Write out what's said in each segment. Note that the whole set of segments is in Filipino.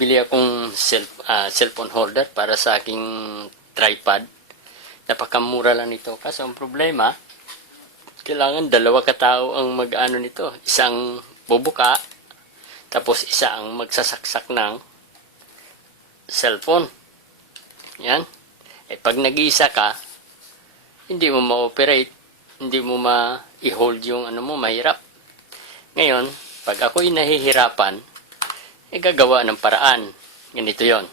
bili akong cellphone holder para sa aking tripod. Napakamura lang nito. Kaso ang problema, kailangan dalawa katao ang mag-ano nito. Isang bubuka, tapos isa ang magsasaksak ng cellphone. Yan. Pag nag-iisa ka, hindi mo ma-operate, hindi mo ma-hold yung mahirap. Ngayon, pag ako'y nahihirapan, gagawa ng paraan. Ganito yon.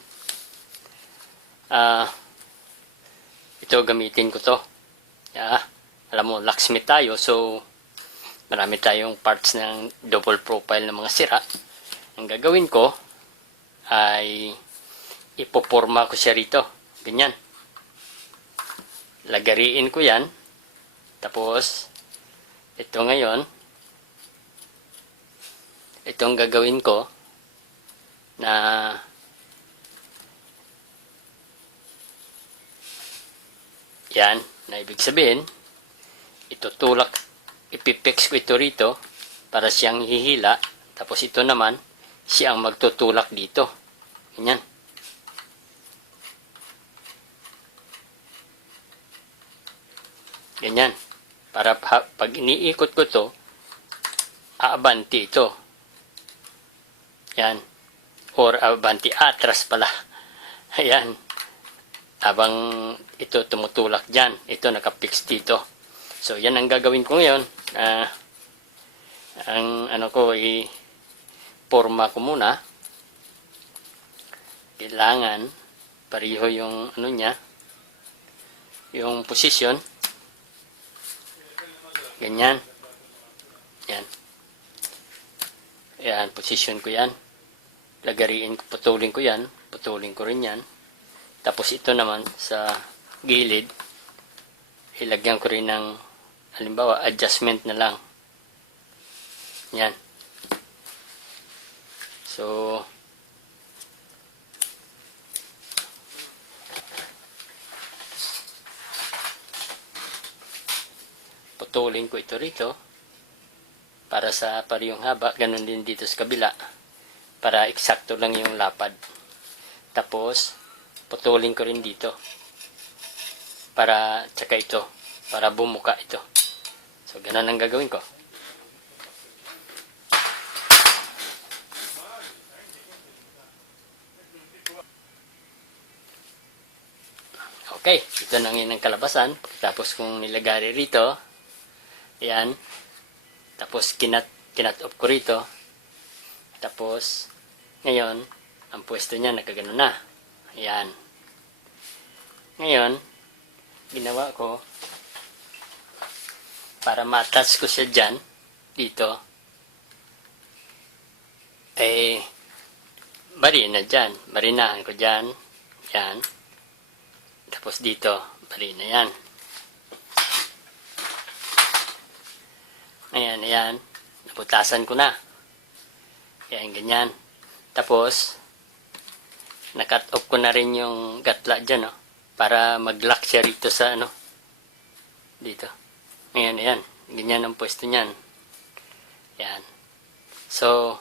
Ito gamitin ko to. Alam mo, locksmith tayo, so marami tayong parts ng double profile ng mga sira. Ang gagawin ko ay ipoporma ko siya rito. Ganyan. Lagariin ko yan. Tapos, ito ngayon, itong gagawin ko na yan, na ibig sabihin, itutulak, ipipix ko ito rito para siyang hihila. Tapos ito naman, siyang magtutulak dito. Ganyan. Ganyan. Para pag iniikot ko to, aabanti ito. Yan. Or aabanti atras pala. Ayan. Habang ito tumutulak dyan. Ito nakapix dito. So, yan ang gagawin ko ngayon. Ang i-forma ko muna. Kailangan pareho yung niya. Yung position. Ganyan. Yan. Yan, position ko yan. Lagariin ko, putulin ko yan. Putulin ko rin yan. Tapos ito naman sa gilid, ilagyan ko rin ng, halimbawa, adjustment na lang. Yan. So, putulin ko ito rito para sa parehong haba. Ganun din dito sa kabila para eksakto lang yung lapad. Tapos putulin ko rin dito para tsaka ito para bumuka ito. So ganun ang gagawin ko. Okay, ito na ngayon ang kalabasan. Tapos kung nilagari rito, ayan. Tapos kinat off ko rito. Tapos ngayon, ang pwesto niya nakagano na. Ayan. Ngayon, ginawa ko para ma-attach ko siya dyan, dito. Barina dyan. Barinahan ko dyan. Yan. Tapos dito, barina yan. Ayan, ayan. Naputasan ko na. Ayan, ganyan. Tapos, na-cut off ko na rin yung gatla dyan, no? Para mag-lock siya rito sa, dito. Ayan, ayan. Ganyan ang pwesto niyan. Ayan. So,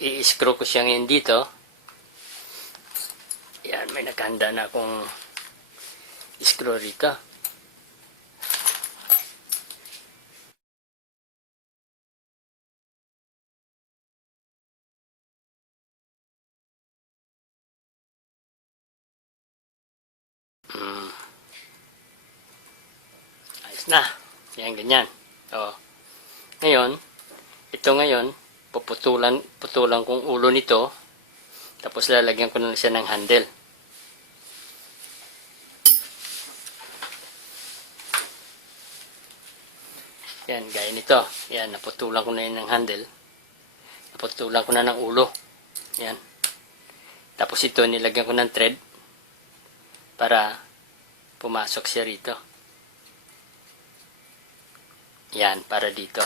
i-screw ko siya ngayon dito. Ayan, may nakahanda na akong screw rito. Ayos na. Yan, ganyan. O. Ngayon, ito ngayon, puputulan kong ulo nito. Tapos lalagyan ko na siya ng handle. Yan, gaya nito. Yan, naputulan ko na yun ng handle. Naputulan ko na ng ulo. Yan. Tapos ito, nilagyan ko ng thread para pumasok siya rito. Yan, para dito.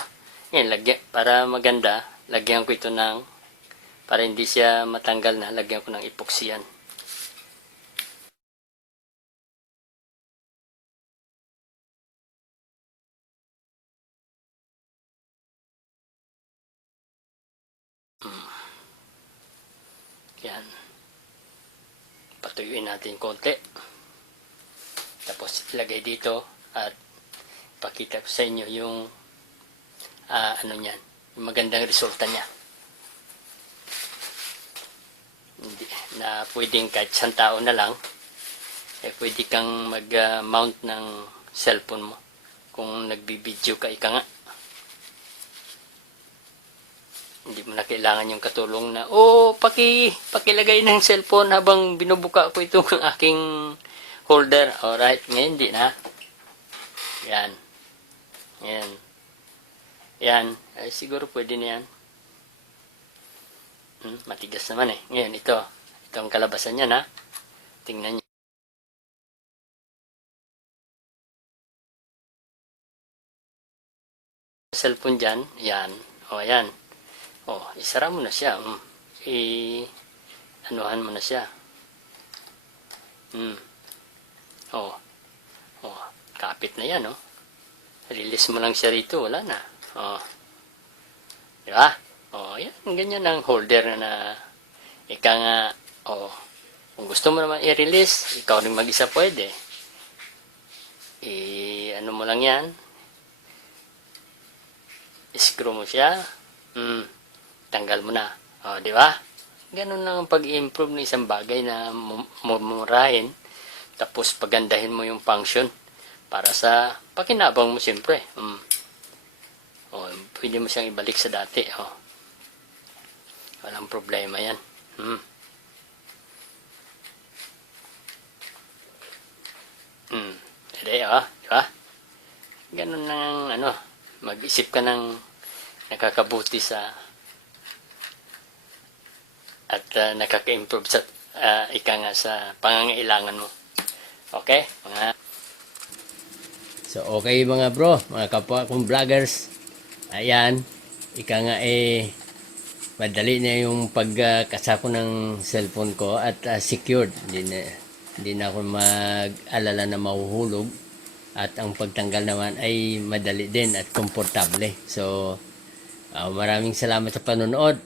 Yan, para maganda, lagyan ko ito ng, para hindi siya matanggal na, lagyan ko ng epoxy yan. Yan. Patuyuin natin konti. Tapos ilagay dito at pakita ko sa inyo yung ano niyan, yung magandang resulta niya. Hindi, na pwedeng kahit isang tao na lang, pwede kang mag-mount ng cellphone mo kung nagbibideo ka, ika nga. Hindi mo na kailangan yung katulong na, pakilagay ng cellphone habang binubuka ko itong aking holder. Alright, ngayon hindi na. Yan. Yan. Yan. Ay, siguro pwede na yan. Matigas naman eh. Ngayon, ito. Ito ang kalabasan niya, na. Tingnan niyo. Cellphone dyan. Yan. O, yan. O, isara mo na siya. Anuhan mo na siya. O. O, kapit na yan, o. Release mo lang siya rito. Wala na. O. Diba? O, yan. Ganyan ang holder na ika nga, o. Kung gusto mo naman i-release, ikaw rin mag-isa pwede. Ano mo lang yan. Screw mo siya. Tanggal mo na. O, di ba? Ganun lang ang pag-improve ng isang bagay na mumurahin. Tapos pagandahin mo yung function para sa pakinabang mo siyempre. O, pwede mo siyang ibalik sa dati. O. Walang problema yan. Hindi, o. Di ba? Ganun lang, mag-isip ka ng nakakabuti sa at nakaka-improve sa ika nga sa pangangailangan mo. Okay? So, okay mga bro, mga kapwa kong vloggers. Ayan, ika nga madali na yung pagkasako ng cellphone ko at secured. Hindi na ako mag-alala na mahuhulog. At ang pagtanggal naman ay madali din at komportable. So, maraming salamat sa panonood.